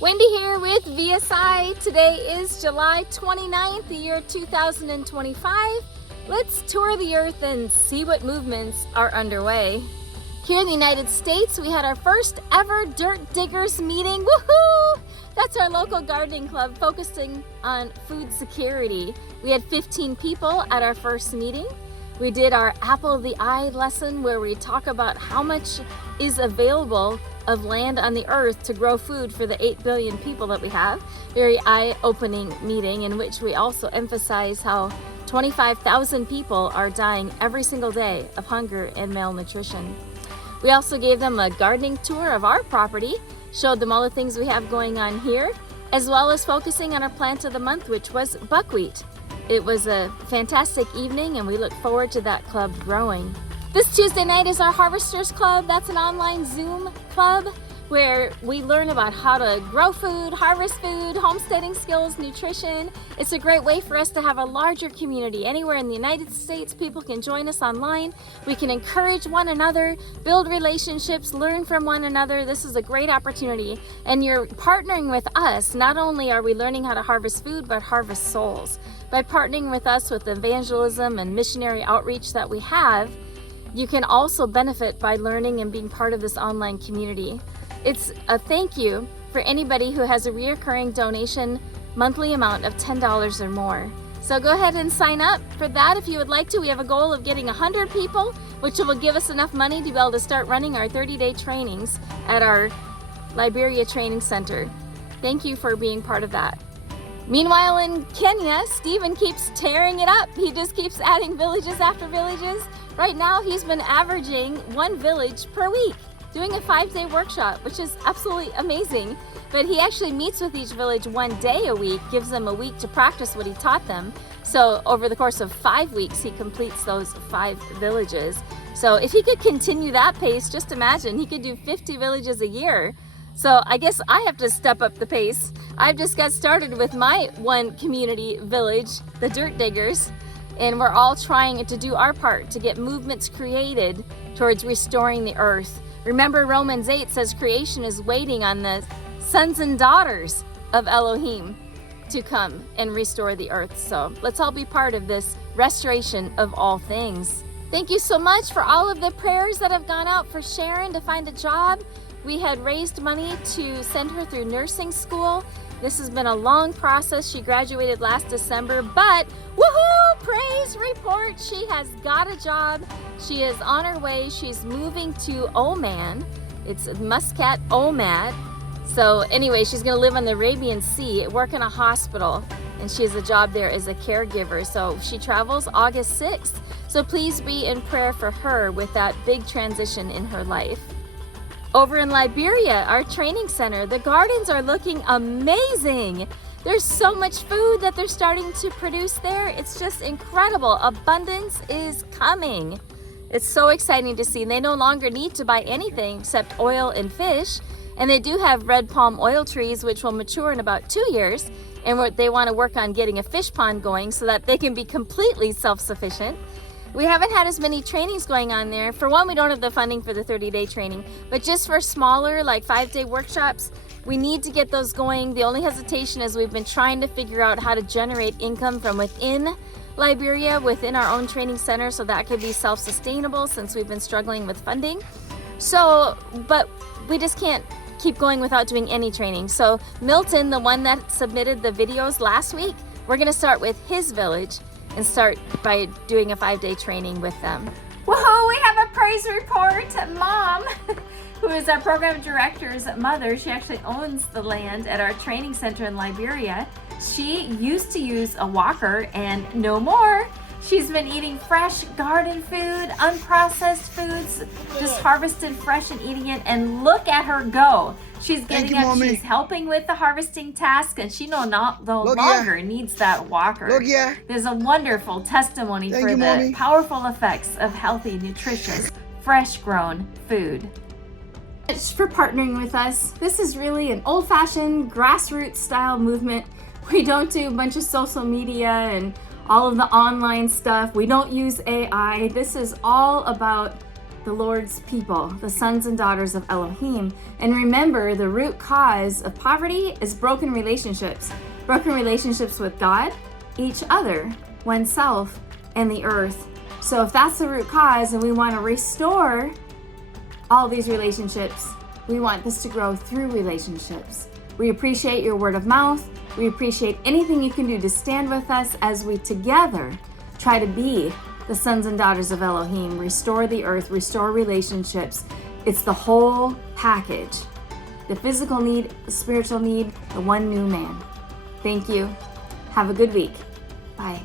Wendy here with VSI. Today is July 29th, the year 2025. Let's tour the earth and see what movements are underway. Here in the United States, we had our first ever Dirt Diggers meeting. Woohoo! That's our local gardening club focusing on food security. We had 15 people at our first meeting. We did our Apple of the Eye lesson where we talk about how much is available of land on the earth to grow food for the 8 billion people that we have. Very eye-opening meeting in which we also emphasize how 25,000 people are dying every single day of hunger and malnutrition. We also gave them a gardening tour of our property, showed them all the things we have going on here, as well as focusing on our plant of the month, which was buckwheat. It was a fantastic evening and we look forward to that club growing. This Tuesday night is our Harvesters Club. That's an online Zoom club where we learn about how to grow food, harvest food, homesteading skills, nutrition. It's a great way for us to have a larger community. Anywhere in the United States, people can join us online. We can encourage one another, build relationships, learn from one another. This is a great opportunity. And you're partnering with us. Not only are we learning how to harvest food, but harvest souls. By partnering with us with the evangelism and missionary outreach that we have, you can also benefit by learning and being part of this online community. It's a thank you for anybody who has a reoccurring donation monthly amount of $10 or more. So go ahead and sign up for that if you would like to. We have a goal of getting 100 people, which will give us enough money to be able to start running our 30-day trainings at our Liberia Training Center. Thank you for being part of that. Meanwhile in Kenya, Stephen keeps tearing it up. He just keeps adding villages after villages. Right now he's been averaging one village per week, doing a 5-day workshop, which is absolutely amazing. But he actually meets with each village one day a week, gives them a week to practice what he taught them. So over the course of 5 weeks, he completes those 5 villages. So if he could continue that pace, just imagine, he could do 50 villages a year. So I guess I have to step up the pace. I've just got started with my one community village, the Dirt Diggers, and we're all trying to do our part to get movements created towards restoring the earth. Remember, Romans 8 says creation is waiting on the sons and daughters of Elohim to come and restore the earth. So let's all be part of this restoration of all things. Thank you so much for all of the prayers that have gone out for Sharon to find a job. We had raised money to send her through nursing school. This has been a long process. She graduated last December, but woohoo! Praise report! She has got a job. She is on her way. She's moving to Oman. It's Muscat, Oman. So anyway, she's gonna live on the Arabian Sea, work in a hospital, and she has a job there as a caregiver. So she travels August 6th. So please be in prayer for her with that big transition in her life. Over in Liberia, our training center, the gardens are looking amazing. There's so much food that they're starting to produce there. It's just incredible. Abundance is coming. It's so exciting to see. They no longer need to buy anything except oil and fish. And they do have red palm oil trees, which will mature in about 2 years. And they want to work on getting a fish pond going so that they can be completely self-sufficient. We haven't had as many trainings going on there. For one, we don't have the funding for the 30-day training, but just for smaller, like 5-day workshops, we need to get those going. The only hesitation is we've been trying to figure out how to generate income from within Liberia, within our own training center, so that could be self-sustainable since we've been struggling with funding. So, but we just can't keep going without doing any training. So Milton, the one that submitted the videos last week, we're gonna start with his village and start by doing a 5-day training with them. Whoa, we have a praise report. Mom, who is our program director's mother, she actually owns the land at our training center in Liberia. She used to use a walker and no more. She's been eating fresh garden food, unprocessed foods, just harvested fresh and eating it, and look at her go. She's getting up, she's helping with the harvesting task, and she no longer needs that walker. There's a wonderful testimony for the powerful effects of healthy, nutritious, fresh-grown food. Thanks for partnering with us. This is really an old-fashioned, grassroots-style movement. We don't do a bunch of social media and all of the online stuff. We don't use AI. This is all about the Lord's people, the sons and daughters of Elohim. And remember, the root cause of poverty is broken relationships with God, each other, oneself, and the earth. So if that's the root cause and we want to restore all these relationships, we want this to grow through relationships. We appreciate your word of mouth. We appreciate anything you can do to stand with us as we together try to be the sons and daughters of Elohim, restore the earth, restore relationships. It's the whole package. The physical need, the spiritual need, the one new man. Thank you. Have a good week. Bye.